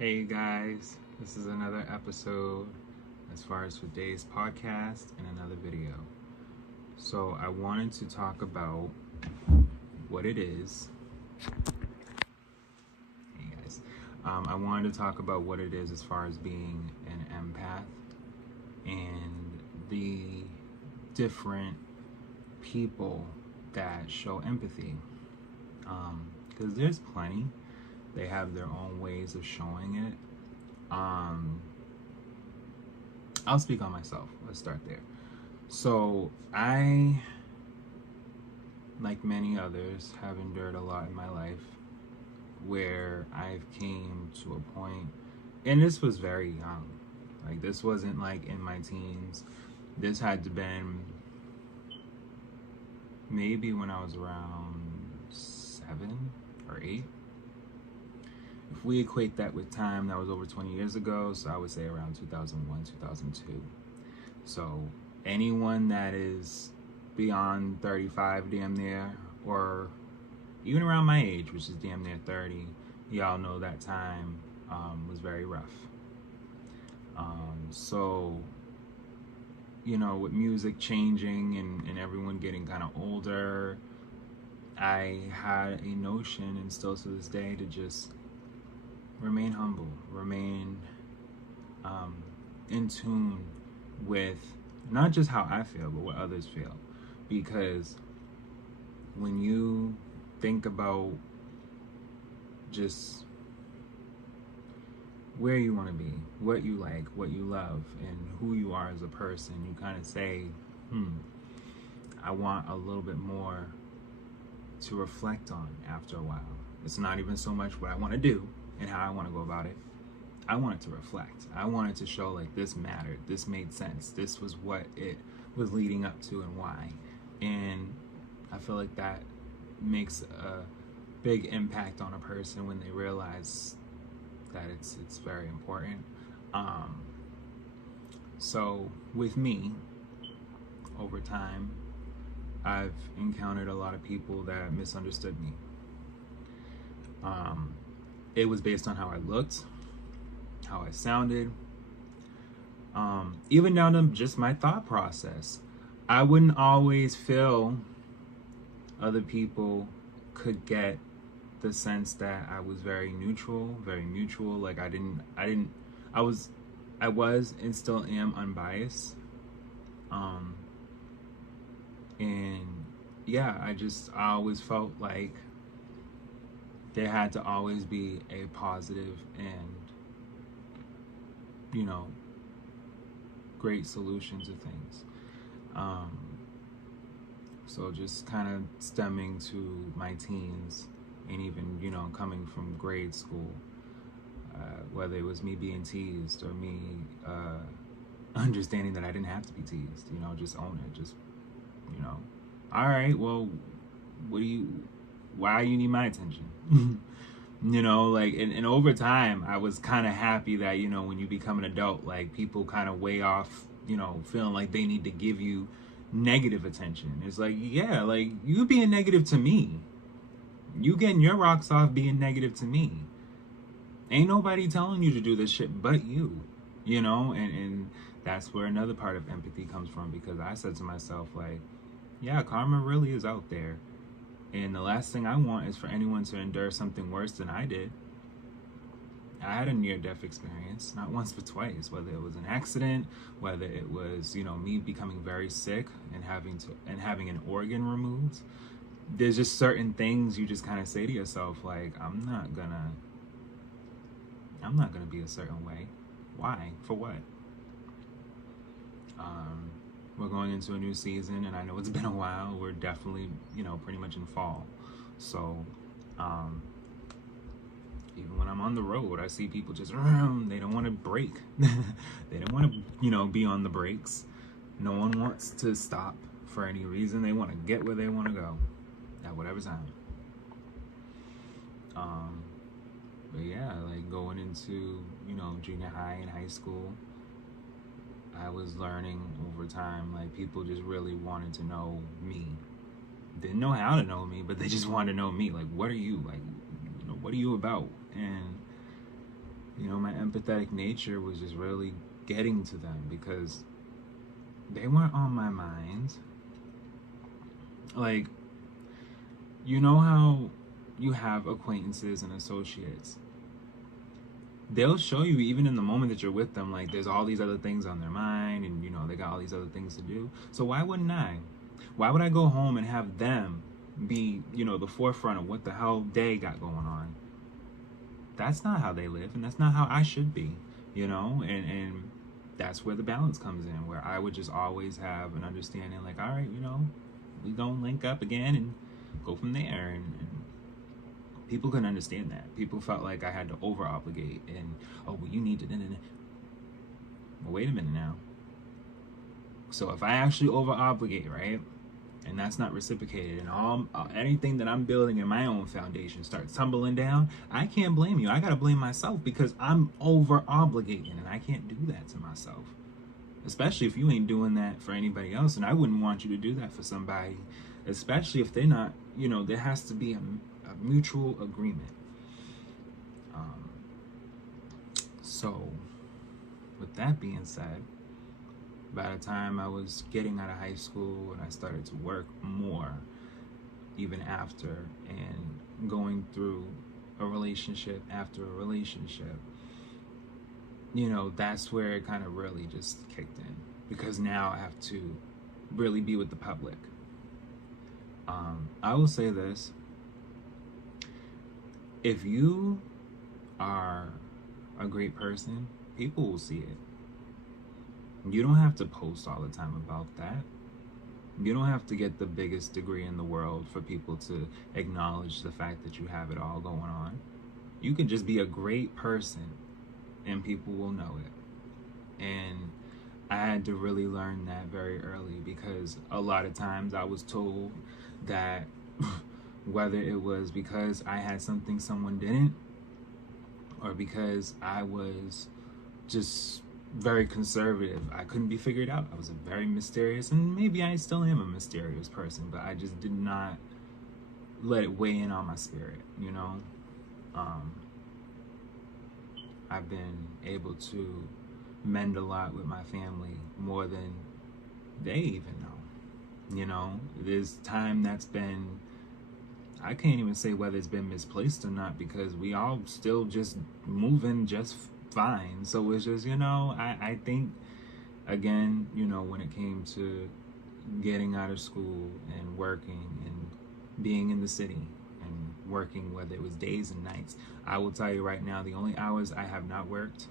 Hey guys, this is another episode as far as today's podcast and another video. So I wanted to talk about what it is. Hey guys, I wanted to talk about what it is as far as being an empath and the different people that show empathy. Because there's plenty. They have their own ways of showing it. I'll speak on myself. Let's start there. So I, like many others, have endured a lot in my life where I've came to a point, and this was very young. Like, this wasn't like in my teens. This had to been maybe when I was around 7 or 8. If we equate that with time, that was over 20 years ago, so I would say around 2001, 2002. So anyone that is beyond 35 damn near, or even around my age, which is damn near 30, y'all know that time was very rough. So, you know, with music changing and everyone getting kind of older, I had a notion, and still to this day, to just remain humble, remain in tune with not just how I feel, but what others feel. Because when you think about just where you want to be, what you like, what you love, and who you are as a person, you kind of say, I want a little bit more to reflect on after a while. It's not even so much what I want to do and how I want to go about it. I want it to reflect. I want it to show like this mattered, this made sense, this was what it was leading up to and why. And I feel like that makes a big impact on a person when they realize that it's very important. So with me, over time, I've encountered a lot of people that misunderstood me. It was based on how I looked, how I sounded, even down to just my thought process. I wouldn't always feel other people could get the sense that I was very neutral, very mutual. Like I was and still am unbiased. And yeah, I always felt like there had to always be a positive and, you know, great solution to things. So just kind of stemming to my teens, and even, you know, coming from grade school, whether it was me being teased or me understanding that I didn't have to be teased, you know, just own it. Just, you know, all right, well, why you need my attention? You know, like, and over time, I was kind of happy that, you know, when you become an adult, like, people kind of weigh off, you know, feeling like they need to give you negative attention. It's like, yeah, like, you being negative to me, you getting your rocks off being negative to me. Ain't nobody telling you to do this shit but you, you know? And that's where another part of empathy comes from, because I said to myself, like, yeah, karma really is out there. And the last thing I want is for anyone to endure something worse than I did. I had a near-death experience, not once but twice, whether it was an accident, whether it was, you know, me becoming very sick and having an organ removed. There's just certain things you just kind of say to yourself, like, I'm not gonna be a certain way. Why? For what? We're going into a new season, and I know it's been a while. We're definitely, you know, pretty much in fall. So, even when I'm on the road, I see people just, they don't want to brake. They don't want to, you know, be on the brakes. No one wants to stop for any reason. They want to get where they want to go at whatever time. But yeah, like going into, you know, junior high and high school, I was learning over time, like, people just really wanted to know me. Didn't know how to know me, but they just wanted to know me. Like, what are you? Like, you know, what are you about? And, you know, empathetic nature was just really getting to them because they weren't on my mind. Like, you know how you have acquaintances and associates? They'll show you, even in the moment that you're with them, like there's all these other things on their mind, and you know they got all these other things to do. So why wouldn't I? Why would I go home and have them be, you know, the forefront of what the hell they got going on? That's not how they live, and that's not how I should be, you know. And that's where the balance comes in, where I would just always have an understanding, like, all right, you know, we gonna link up again and go from there. And people couldn't understand that. People felt like I had to over obligate, and oh, well, you need to. Well, wait a minute now. So if I actually over obligate, right, and that's not reciprocated, and all anything that I'm building in my own foundation starts tumbling down, I can't blame you. I gotta blame myself because I'm over obligating, and I can't do that to myself. Especially if you ain't doing that for anybody else, and I wouldn't want you to do that for somebody, especially if they're not. You know, there has to be a mutual agreement. So, with that being said, by the time I was getting out of high school and I started to work more, even after, and going through a relationship after a relationship, you know, that's where it kind of really just kicked in, because now I have to really be with the public. I will say this: if you are a great person, people will see it. You don't have to post all the time about that. You don't have to get the biggest degree in the world for people to acknowledge the fact that you have it all going on. You can just be a great person and people will know it. And I had to really learn that very early, because a lot of times I was told that whether it was because I had something someone didn't, or because I was just very conservative, I couldn't be figured out. I was a very mysterious, and maybe I still am a mysterious person, but I just did not let it weigh in on my spirit, you know? I've been able to mend a lot with my family, more than they even know. You know, there's time that's been, I can't even say whether it's been misplaced or not, because we all still just moving just fine. So it's just, you know, I think, again, you know, when it came to getting out of school and working and being in the city and working, whether it was days and nights, I will tell you right now, the only hours I have not worked,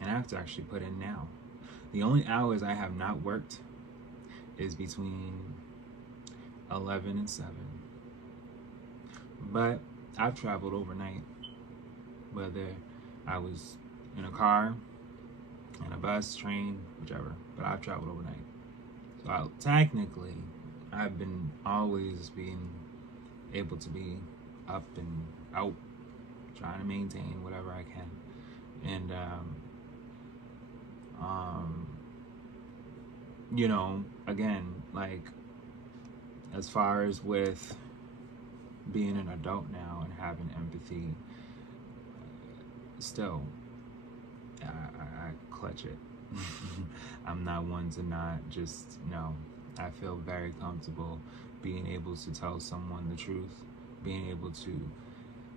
and I have to actually put in now, the only hours I have not worked is between 11 and 7. But I've traveled overnight, whether I was in a car, in a bus, train, whichever, but I've traveled overnight. So technically, I've been always being able to be up and out, trying to maintain whatever I can. And, you know, again, like, as far as with being an adult now and having empathy, still, I clutch it. I'm not one to not just, no. I feel very comfortable being able to tell someone the truth, being able to,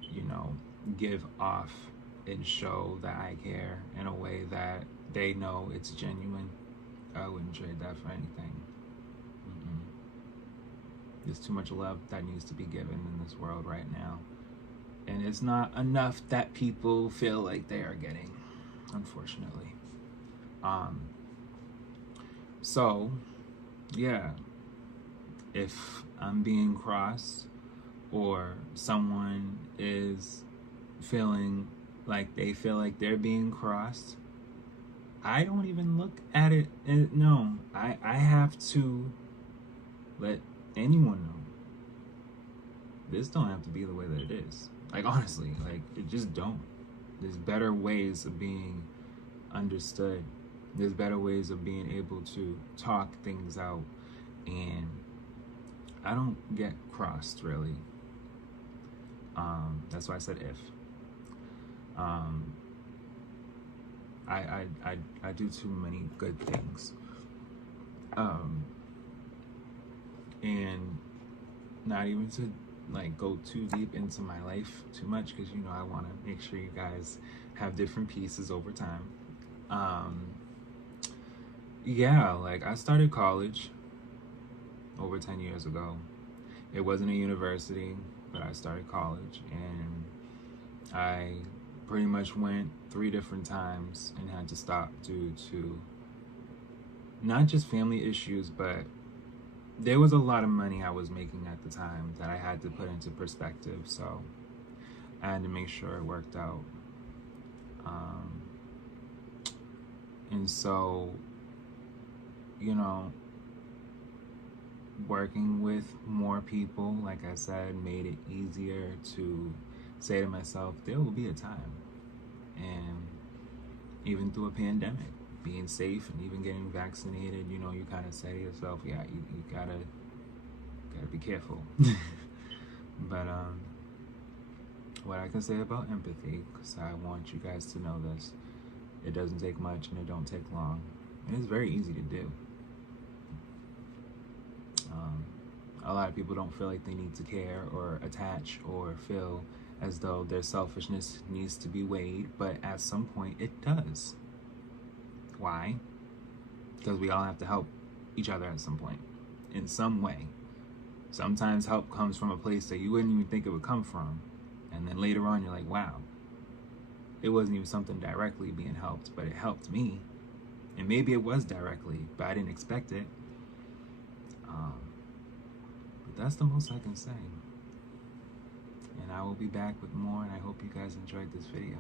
you know, give off and show that I care in a way that they know it's genuine. I wouldn't trade that for anything. There's too much love that needs to be given in this world right now. And it's not enough that people feel like they are getting, unfortunately. So, yeah, if I'm being crossed, or someone is feeling like they feel like they're being crossed, I don't even look at it. No, I have to let anyone know. This don't have to be the way that it is. Like, honestly, like, it just don't. There's better ways of being understood. There's better ways of being able to talk things out. And I don't get crossed, really. That's why I said if. Um, I do too many good things. And not even to like go too deep into my life too much, because I want to make sure you guys have different pieces over time. Yeah, like I started college over 10 years ago. It wasn't a university, but I started college, and I pretty much went 3 different times and had to stop due to not just family issues, but there was a lot of money I was making at the time that I had to put into perspective. So I had to make sure it worked out. And so, working with more people, like I said, made it easier to say to myself, there will be a time. And even through a pandemic, being safe and even getting vaccinated, you kind of say to yourself, yeah, you gotta be careful. But what I can say about empathy, because I want you guys to know this, it doesn't take much and it don't take long, and it's very easy to do. A lot of people don't feel like they need to care or attach or feel as though their selfishness needs to be weighed, but at some point it does. Why? Because we all have to help each other at some point, in some way. Sometimes help comes from a place that you wouldn't even think it would come from, and then later on you're like, wow, it wasn't even something directly being helped, but it helped me. And maybe it was directly, but I didn't expect it. But that's the most I can say. And I will be back with more, and I hope you guys enjoyed this video.